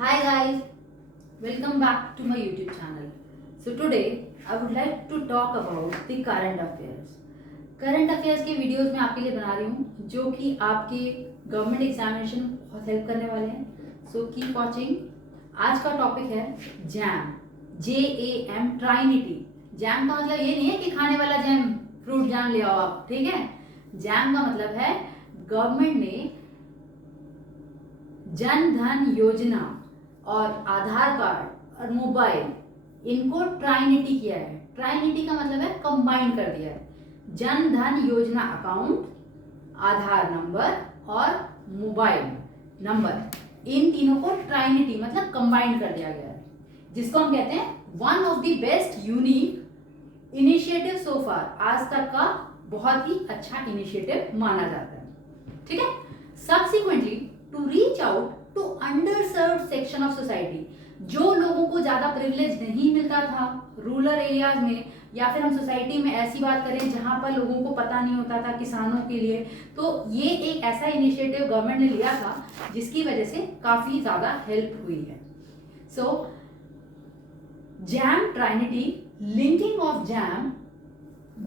Hi guys, welcome back to my YouTube channel. So today I would like to talk about the current affairs. Current affairs के videos मैं आपके लिए बना रही हूँ जो कि आपके गवर्नमेंट एग्जामिनेशन बहुत हेल्प करने वाले हैं. So keep watching. आज का टॉपिक है जैम. JAM ट्राइनिटी. जैम का मतलब ये नहीं है कि खाने वाला जैम, फ्रूट जैम ले आओ आप, ठीक है. जैम का मतलब है गवर्नमेंट ने जन धन योजना और आधार कार्ड और मोबाइल इनको ट्राइनिटी किया है. ट्राइनिटी का मतलब है कंबाइन कर दिया है. जन धन योजना अकाउंट, आधार नंबर और मोबाइल नंबर, इन तीनों को ट्राइनिटी मतलब कंबाइन कर दिया गया है, जिसको हम कहते हैं one of the best unique initiative so far. आज तक का बहुत ही अच्छा इनिशिएटिव माना जाता है, ठीक है. Subsequently to reach out to underserved section of society, जो लोगों को ज्यादा प्रिविलेज नहीं मिलता था रूरल एरियाज में, या फिर हम सोसाइटी में ऐसी बात करें जहां पर लोगों को पता नहीं होता था किसानों के लिए, तो ये एक ऐसा इनिशिएटिव गवर्नमेंट ने लिया था जिसकी वजह से काफी ज्यादा हेल्प हुई है. So JAM trinity, linking of JAM,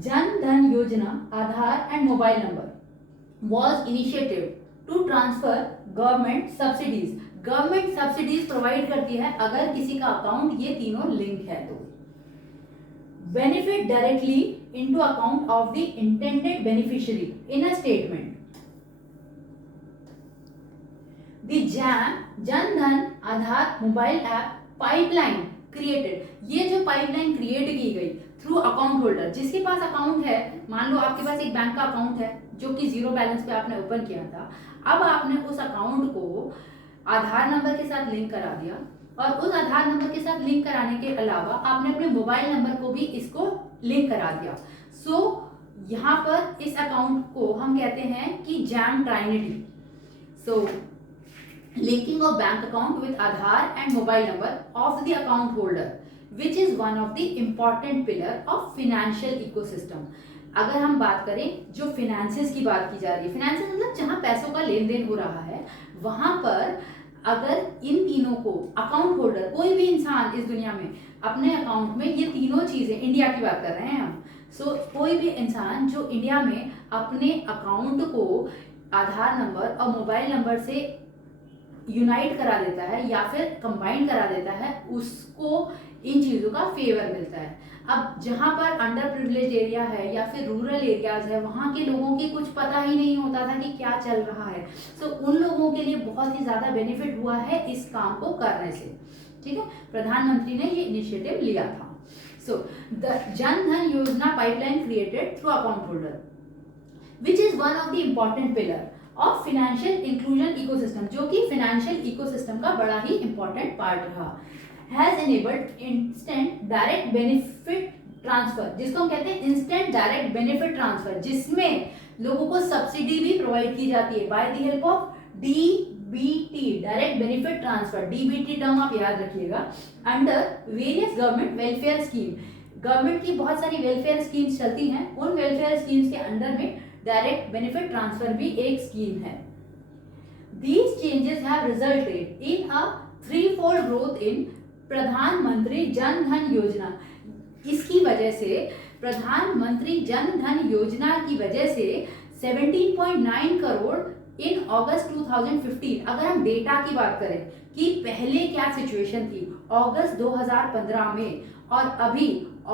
Jan Dhan Yojana, Aadhaar and mobile number was initiated to transfer government subsidies. Government subsidies provide करती है अगर किसी का अकाउंट ये तीनों लिंक है तो. Benefit directly into account of the intended beneficiary in a statement. The jam Jan धन आधार मोबाइल ऐप पाइपलाइन क्रिएटेड. ये जो पाइपलाइन क्रिएट की गई थ्रू अकाउंट होल्डर, जिसके पास अकाउंट है, मान लो आपके पास एक बैंक का अकाउंट है जो कि जीरो बैलेंस पे आपने ओपन किया था. अब आपने उस अकाउंट को आधार नंबर के साथ लिंक करा दिया, और उस आधार नंबर के साथ लिंक कराने के अलावा आपने अपने मोबाइल नंबर को भी इसको लिंक करा दिया. सो यहाँ पर इस अकाउंट को हम कहते हैं कि JAM trinity. So linking of bank account with Aadhaar and mobile number of the account holder, which is one of the important pillar of financial ecosystem. अगर हम बात करें जो फिनेंसेस की बात की जा रही है, फिनेंसेस मतलब जहां पैसों का लेन देन हो रहा है, वहां पर अगर इन तीनों को अकाउंट होल्डर, कोई भी इंसान इस दुनिया में अपने अकाउंट में ये तीनों चीजें, इंडिया की बात कर रहे हैं हम, सो कोई भी इंसान जो इंडिया में अपने अकाउंट को आधार नंबर और मोबाइल नंबर से यूनाइट करा देता है या फिर कंबाइन करा देता है, उसको इन चीजों का फेवर मिलता है. अब जहां पर अंडर प्रिविलेज एरिया है या फिर रूरल एरियाज है, वहां के लोगों की कुछ पता ही नहीं होता था कि क्या चल रहा है. सो उन लोगों के लिए बहुत ही ज्यादा बेनिफिट हुआ है इस काम को करने से, ठीक है. प्रधानमंत्री ने ये इनिशिएटिव लिया था. सो द जन धन योजना pipeline created through account holder, which is one of the important pillar of financial inclusion ecosystem, जो कि फाइनेंशियल इकोसिस्टम का बड़ा ही इंपॉर्टेंट पार्ट रहा. Has enabled instant direct benefit transfer, जिसको हम कहते हैं इंस्टेंट डायरेक्ट बेनिफिट ट्रांसफर, जिसमें लोगों को सब्सिडी भी प्रोवाइड की जाती है by the help of DBT, direct benefit transfer. DBT term आप याद रखिएगा. Under various government welfare scheme, government की बहुत सारी वेलफेयर स्कीम्स चलती हैं, उन वेलफेयर स्कीम्स के अंडर में डायरेक्ट बेनिफिट ट्रांसफर भी एक स्कीम है. These changes have resulted in a threefold growth in प्रधानमंत्री जन धन योजना. इसकी वजह से प्रधानमंत्री जन धन योजना की वजह से 17.9 करोड़ इन अगस्त 2015. अगर हम डेटा की बात करें कि पहले क्या सिचुएशन थी अगस्त 2015 में और अभी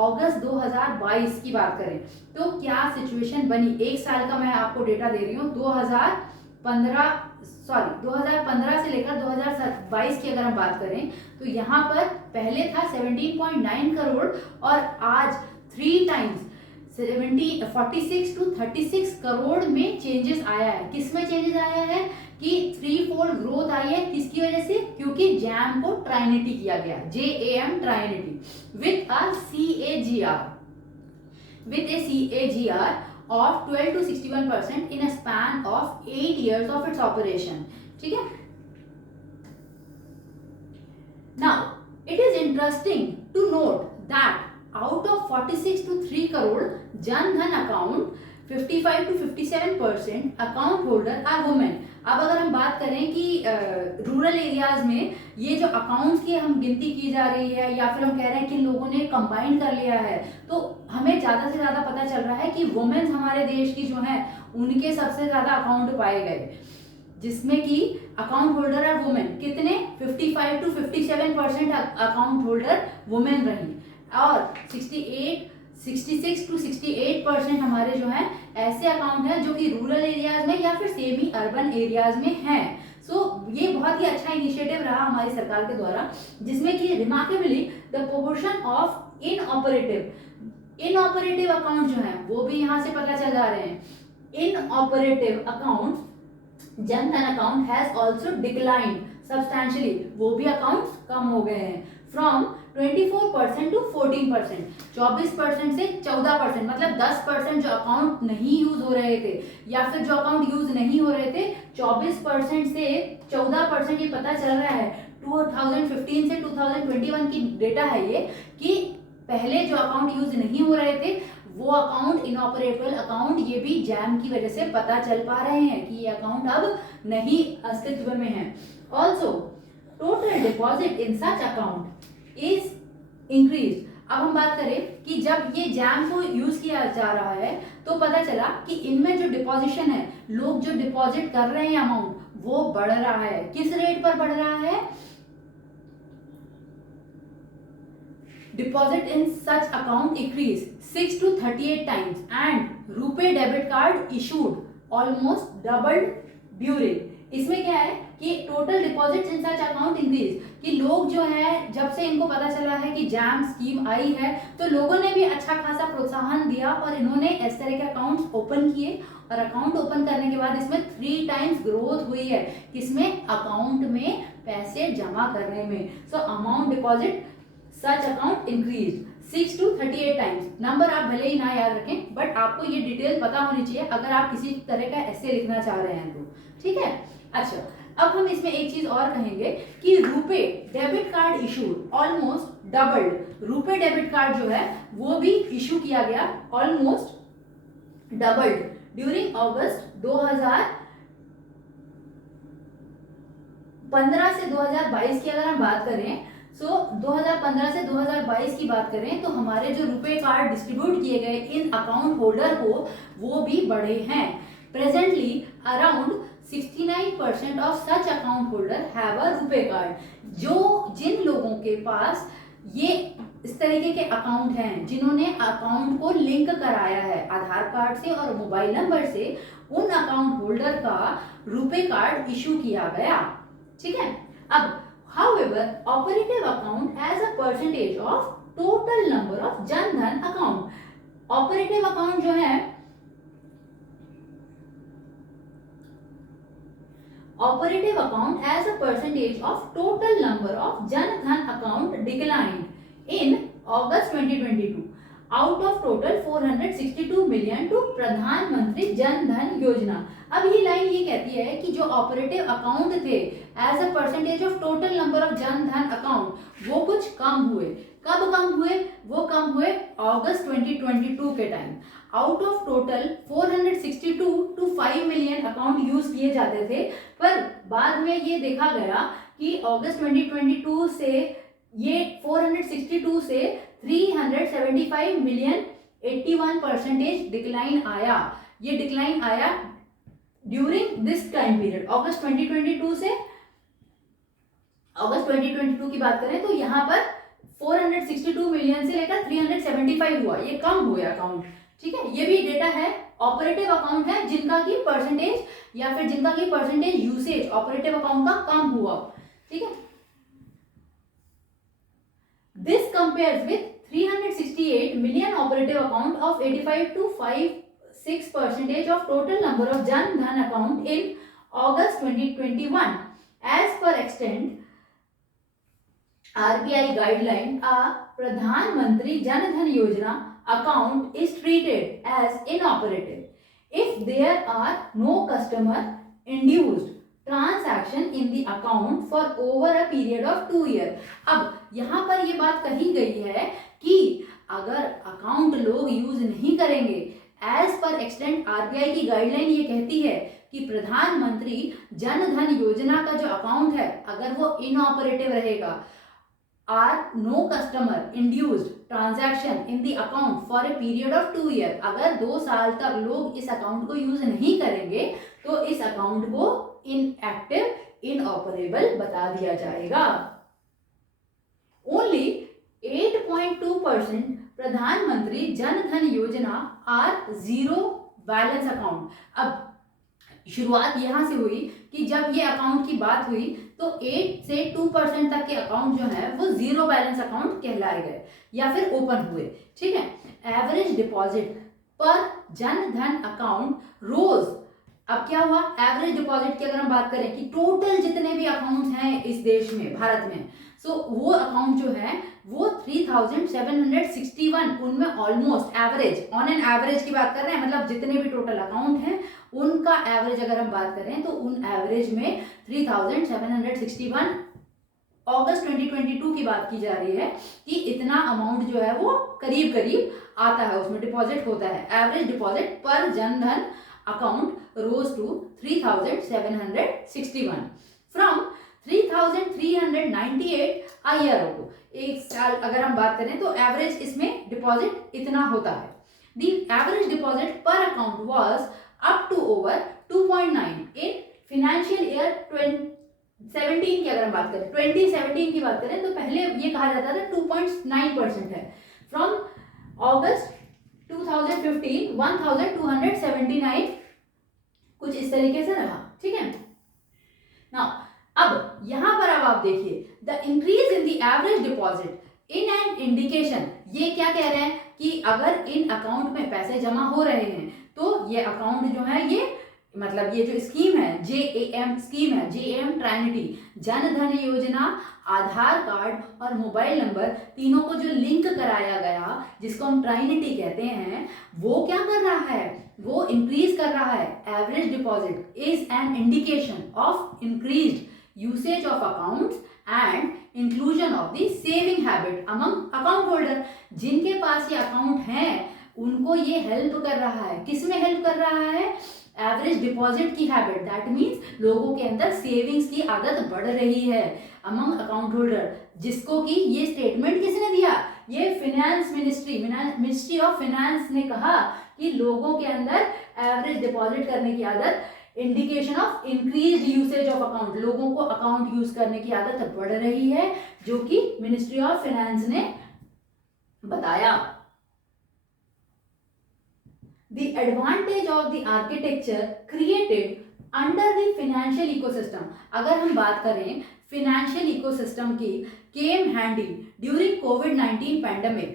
अगस्त 2022 की बात करें तो क्या सिचुएशन बनी. एक साल का मैं आपको डेटा दे रही हूँ. 2015 से लेकर 2022 की अगर हम बात करें तो यहाँ पर पहले था 17.9 करोड़ और आज 3 टाइम्स 46 to 36 करोड़ में चेंजेस आया है. किसमें चेंजेस आया है कि 3-fold ग्रोथ आई है. किसकी वजह से? क्योंकि जैम को ट्राइनिटी किया गया, JAM trinity with a CAGR of 12 to 61% in a span of 8 years of its operation. ठीक है. Now it is interesting to note that out of 46 to 3 crore Jan Dhan account, 55 to 57% account holder are women. अब अगर हम बात करें कि rural areas में ये जो अकाउंट्स की हम गिनती की जा रही है या फिर हम कह रहे हैं कि लोगों ने कंबाइन कर लिया है, तो हमें ज़्यादा से ज़्यादा पता चल रहा है कि वुमेन्स हमारे देश की जो है उनके सबसे ज़्यादा अकाउंट पाए गए, जिसमें कि अकाउंट होल्डर और वुमेन कितने 55 to 57% अकाउंट होल्डर वुमेन रही, और 66 to 68% हमारे जो है ऐसे अकाउंट है जो कि रूरल एरियाज में या फिर सेमी अर्बन एरियाज में हैं। सो ये बहुत ही अच्छा इनिशिएटिव रहा हमारी सरकार के द्वारा, जिसमें कि remarkably the proportion of inoperative account जो है वो भी यहाँ से पता चल जा रहे हैं। इनऑपरेटिव अकाउंट जन Dhan account has also declined substantially, वो भी अकाउंट्स कम हो गए हैं फ्रॉम 24% टू 14%, 24% से 14%, मतलब 10% जो अकाउंट नहीं यूज हो रहे थे या फिर जो अकाउंट यूज नहीं हो रहे थे 24% से 14%, ये पता चल रहा है 2015 से 2021 की डेटा है ये, कि पहले जो अकाउंट यूज नहीं हो रहे थे वो अकाउंट इनऑपरेबल अकाउंट ये भी जैम की वजह से पता चल पा रहे हैं कि ये अकाउंट अब नहीं अस्तित्व में है। Also total deposit in such account is increase. अब हम बात करें कि जब ये जैम को यूज किया जा रहा है तो पता चला कि इनमें जो डिपॉजिशन है, लोग जो डिपॉजिट कर रहे हैं अमाउंट, वो बढ़ रहा है। किस रेट पर बढ़ रहा है? Deposit in such account increase 6 to 38 times and RuPay debit card issued almost doubled during. इसमें क्या है कि total deposit in such account increase, कि लोग जो है जब से इनको पता चला है कि जैम स्कीम आई है तो लोगों ने भी अच्छा खासा प्रोत्साहन दिया और इन्होंने इस तरह के अकाउंट्स ओपन किए, और अकाउंट ओपन करने के बाद इसमें 3 times ग्रोथ हुई है। किसमें? अकाउंट में पैसे जमा करने में। So amount deposit such account increase 6 to 38 times। Number आप भले ही ना याद रखें, बट आपको ये डिटेल पता होनी चाहिए अगर आप किसी तरह का ऐसे लिखना चाह रहे हैं तो, ठीक है। अच्छा, अब हम इसमें एक चीज और कहेंगे कि RuPay debit card issue almost doubled. RuPay debit card जो है वो भी इशू किया गया ऑलमोस्ट डबल्ड ड्यूरिंग अगस्त 2015 से 2022 की अगर हम बात करें, 2015 से 2022 की बात करें तो हमारे जो रुपे कार्ड डिस्ट्रीब्यूट किए गए इन अकाउंट होल्डर को वो भी बढ़े हैं। Presently around 69% of such account holder have a RuPay card. जिन लोगों के पास ये इस तरीके के अकाउंट हैं, जिन्होंने अकाउंट को लिंक कराया है आधार कार्ड से और मोबाइल नंबर से, उन अकाउंट होल्डर का रुपे कार्ड इशू किया गया, ठीक है। अब however operative account as a percentage of total number of जन धन अकाउंट, ऑपरेटिव अकाउंट जो है, operative account as a percentage of total number of Jan Dhan account declined in August 2022 out of total 462 million to प्रधानमंत्री जन धन योजना। अब ये line ये कहती है कि जो ऑपरेटिव अकाउंट थे as a percentage of total number of Jan Dhan account वो कुछ कम हुए। कब कम हुए? वो कम हुए अगस्त 2022 के time. Out of total 462 to 5 million account use किए जाते थे, पर बाद में ये देखा गया कि अगस्त 2022 से ये 462 से 375 मिलियन 81% डिक्लाइन आया। ये डिक्लाइन आया ड्यूरिंग दिस टाइम पीरियड। अगस्त 2022 से अगस्त 2022 की बात करें तो यहाँ पर 462 मिलियन से लेकर 375 हुआ, ये कम हुआ अकाउंट, ठीक है। ये भी डेटा है, ऑपरेटिव अकाउंट है जिनका की परसेंटेज या फिर जिनका की परसेंटेज यूसेज ऑपरेटिव अकाउंट का कम हुआ, ठीक है। This compares with 368 million operative account of 85 to 56% of total number of Jan Dhan account in August 2021. As per extent RBI guideline, a Pradhan Mantri Jan Dhan Yojana account is treated as inoperative if there are no customer induced transaction in the account for over a period of 2 years। अब यहाँ पर ये बात कही गई है कि अगर अकाउंट लोग यूज नहीं करेंगे, एज पर एक्सटेंट आरबीआई की गाइडलाइन ये कहती है कि प्रधानमंत्री जन धन योजना का जो अकाउंट है अगर वो इनऑपरेटिव रहेगा, are no customer induced transaction in the account for a period of 2 year, अगर 2 साल तक लोग इस अकाउंट को यूज नहीं करेंगे तो इस अकाउंट को इनएक्टिव, इनऑपरेबल बता दिया जाएगा। ओनली 8.2% प्रधानमंत्री जन धन योजना आर जीरो बैलेंस अकाउंट। अब शुरुआत यहां से हुई कि जब ये अकाउंट की बात हुई तो 8 से 2% तक के अकाउंट जो है वो जीरो बैलेंस अकाउंट कहलाए गए या फिर ओपन हुए। ठीक है, एवरेज डिपॉजिट पर जन धन अकाउंट रोज, अब क्या हुआ, एवरेज डिपॉजिट की अगर हम बात करें कि टोटल जितने भी अकाउंट्स हैं इस देश में, भारत में, सो वो अकाउंट जो है वो 3761, उनमें almost average, on an average की बात कर रहे हैं, मतलब जितने भी टोटल अकाउंट हैं उनका एवरेज अगर हम बात करें तो उन एवरेज में 3761 अगस्त 2022 की बात की जा रही है कि इतना अमाउंट जो है वो करीब करीब आता है, उसमें डिपॉजिट होता है। एवरेज डिपॉजिट पर Jan Dhan account rose to 3761 from 3398 a year ago. एक साल अगर हम बात करें तो एवरेज इसमें डिपॉजिट इतना होता है। The average deposit per account was up to over 2.9 in financial year 2017 की अगर हम बात करें, 2017 की बात करें तो पहले ये कहा जाता था 2.9% है। फ्रॉम अगस्त 2015 1279 कुछ इस तरीके से रहा। ठीक है ना। अब यहां पर अब आप देखिए the increase in the average deposit in an indication, ये क्या कह रहे हैं कि अगर इन अकाउंट में पैसे जमा हो रहे हैं तो ये अकाउंट जो है ये मतलब ये जो स्कीम है JAM स्कीम है, JAM ट्राइनिटी जन धन योजना, आधार कार्ड और मोबाइल नंबर तीनों को जो लिंक कराया गया जिसको हम ट्राइनिटी कहते हैं, वो क्या कर रहा है, वो इंक्रीज कर रहा है। Average deposit is an indication of increased usage of accounts and inclusion of the saving habit among account holder. जिनके पास ये अकाउंट है उनको ये हेल्प कर रहा है, किसमें हेल्प कर रहा है, एवरेज डिपॉजिट की हैबिट, दैट मीन्स लोगों के अंदर सेविंग्स की आदत बढ़ रही है अमंग अकाउंट होल्डर, जिसको कि ये स्टेटमेंट किसने दिया, ये फाइनेंस मिनिस्ट्री ऑफ फाइनेंस ने कहा कि लोगों के अंदर एवरेज डिपॉजिट करने की आदत indication of increase usage of account, लोगों को अकाउंट यूज करने की आदत बढ़ रही है, जो कि मिनिस्ट्री ऑफ फाइनेंस ने बताया। The advantage of the architecture created under the financial ecosystem, अगर हम बात करें financial ecosystem की, came handy during COVID-19 pandemic,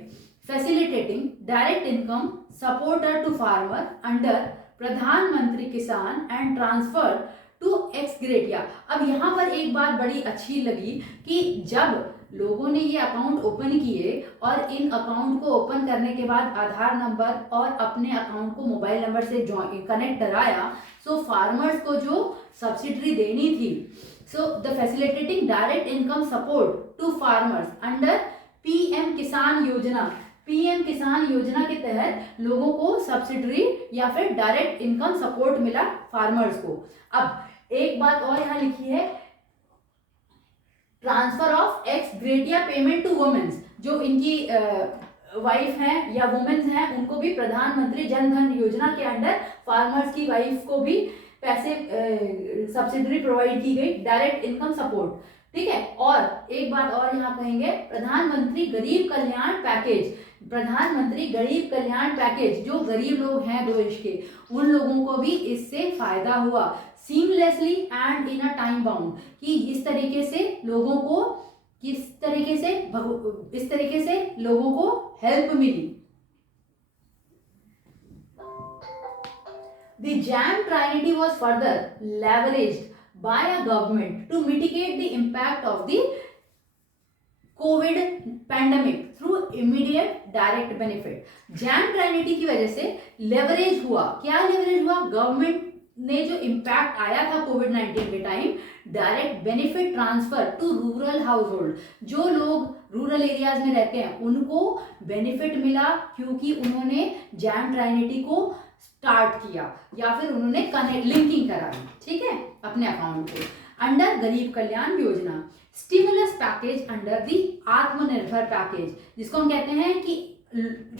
facilitating direct income support to farmer under प्रधानमंत्री किसान and transfer to x gratia. अब यहाँ पर एक बात बड़ी अच्छी लगी कि जब लोगों ने ये अकाउंट ओपन किए और इन अकाउंट को ओपन करने के बाद आधार नंबर और अपने अकाउंट को मोबाइल नंबर से कनेक्ट कराया, सो फार्मर्स को जो सब्सिडी देनी थी, so the facilitating direct income support to farmers under PM Kisan योजना, PM किसान योजना के तहत लोगों को सब्सिडी या फिर डायरेक्ट इनकम सपोर्ट मिला फार्मर्स को। अब एक बात और यहाँ लिखी है, transfer of ex gratia payment to womens, जो इनकी वाइफ हैं या वुमेन्स हैं उनको भी प्रधानमंत्री जन धन योजना के अंडर फार्मर्स की वाइफ को भी पैसे सब्सिडी प्रोवाइड की गई, डायरेक्ट इनकम सपोर्ट। ठीक है, और एक बात और यहाँ कहेंगे, प्रधानमंत्री गरीब कल्याण पैकेज, प्रधानमंत्री गरीब कल्याण पैकेज, जो गरीब लोग हैं देश के उन लोगों को भी इससे फायदा हुआ, seamlessly and in a time bound, कि इस तरीके से लोगों को इस तरीके से लोगों को हेल्प मिली। The JAM Trinity was further leveraged by a government to mitigate the impact of the COVID pandemic through immediate direct benefit। JAM Trinity की वजह से लेवरेज हुआ, क्या लेवरेज हुआ, गवर्नमेंट ने जो इम्पैक्ट आया था कोविड-19 के time, direct benefit transfer to rural household, जो लोग रूरल एरियाज में रहते हैं उनको बेनिफिट मिला क्योंकि उन्होंने जैम ट्राइनिटी को स्टार्ट किया या फिर उन्होंने कनेक्ट लिंकिंग कराई, ठीक है, अपने अकाउंट को। अंडर गरीब Kalyan Yojana, stimulus package under the आत्मनिर्भर पैकेज, जिसको हम कहते हैं कि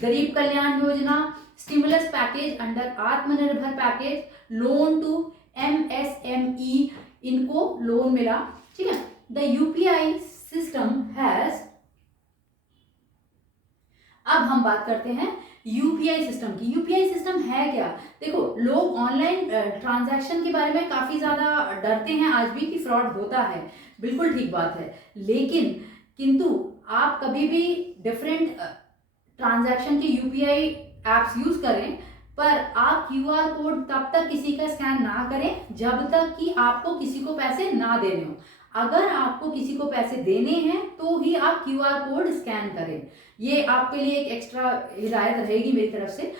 गरीब Kalyan Yojana, stimulus package under आत्मनिर्भर पैकेज, लोन टू MSME, इनको लोन मिला, ठीक है। द यूपीआई सिस्टम हैज, अब हम बात करते हैं यूपीआई सिस्टम की। यूपीआई सिस्टम है क्या? देखो, लोग ऑनलाइन ट्रांजैक्शन के बारे में काफी ज्यादा डरते हैं आज भी कि फ्रॉड होता है, बिल्कुल ठीक बात है, लेकिन किंतु आप कभी भी डिफरेंट ट्रांजैक्शन के यूपीआई एप्स यूज करें, पर आप क्यूआर कोड तब तक किसी का स्कैन ना करें जब तक कि आपको किसी को पैसे ना देने हो। अगर आपको किसी को पैसे देने हैं तो ही आप क्यूआर कोड स्कैन करें। ये आपके लिए एक एक्स्ट्रा हिदायत रहेगी मेरी तरफ से।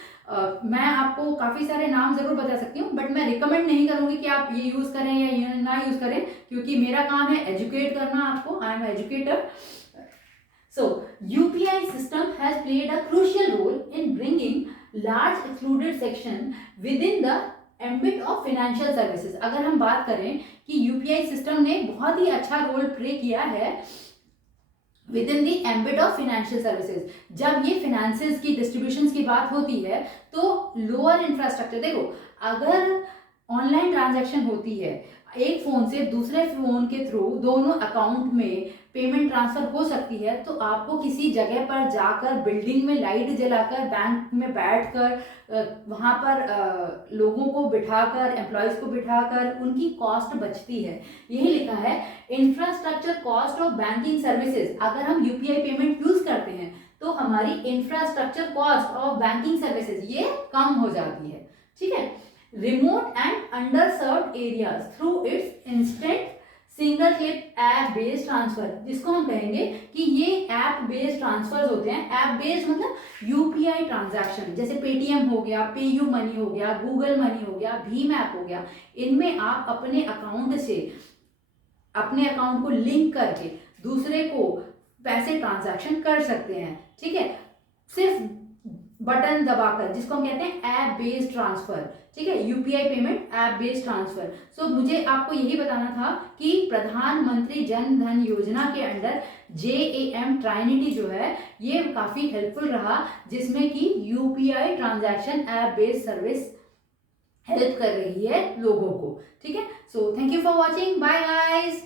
मैं आपको काफ़ी सारे नाम ज़रूर बता सकती हूँ, बट मैं रिकमेंड नहीं करूँगी कि आप ये यूज़ करें या ये ना यूज़ करें, क्योंकि मेरा काम है एजुकेट करना आपको। I am educator. So, UPI system has played a crucial role in bringing large excluded section within the ambit of financial services। अगर हम बात करें कि UPI सिस्टम ने बहुत ही अच्छा रोल प्ले किया है with in the ambit of financial services. जब ये फाइनेंसेस की डिस्ट्रीब्यूशन की बात होती है तो लोअर इंफ्रास्ट्रक्चर, देखो अगर ऑनलाइन ट्रांजैक्शन होती है, एक फ़ोन से दूसरे फ़ोन के थ्रू दोनों अकाउंट में पेमेंट ट्रांसफ़र हो सकती है, तो आपको किसी जगह पर जाकर बिल्डिंग में लाइट जलाकर बैंक में बैठकर वहाँ पर लोगों को बिठाकर, एम्प्लॉयज़ को बिठाकर उनकी कॉस्ट बचती है। यही लिखा है infrastructure cost of banking services. अगर हम यूपीआई पेमेंट यूज़ करते हैं तो हमारी infrastructure cost of banking services ये कम हो जाती है, ठीक है। Remote and underserved areas through it's instant single click app based transfer, जिसको हम कहेंगे कि ये ऐप बेस्ड ट्रांसफर होते हैं। ऐप बेस्ड मतलब यूपीआई ट्रांजैक्शन, जैसे पेटीएम हो गया, पेयू मनी हो गया, गूगल मनी हो गया, भीम ऐप हो गया, इनमें आप अपने अकाउंट से अपने अकाउंट को लिंक करके दूसरे को पैसे ट्रांजैक्शन कर सकते हैं, ठीक है, सिर्फ बटन दबाकर, जिसको हम कहते हैं ऐप बेस्ड ट्रांसफर, ठीक है, UPI payment app based transfer. So मुझे आपको यही बताना था कि प्रधानमंत्री जन धन योजना के अंडर JAM ट्राइनिटी जो है ये काफी हेल्पफुल रहा, जिसमें कि UPI transaction app based service help कर रही है लोगों को, ठीक है। So thank you for watching, bye guys.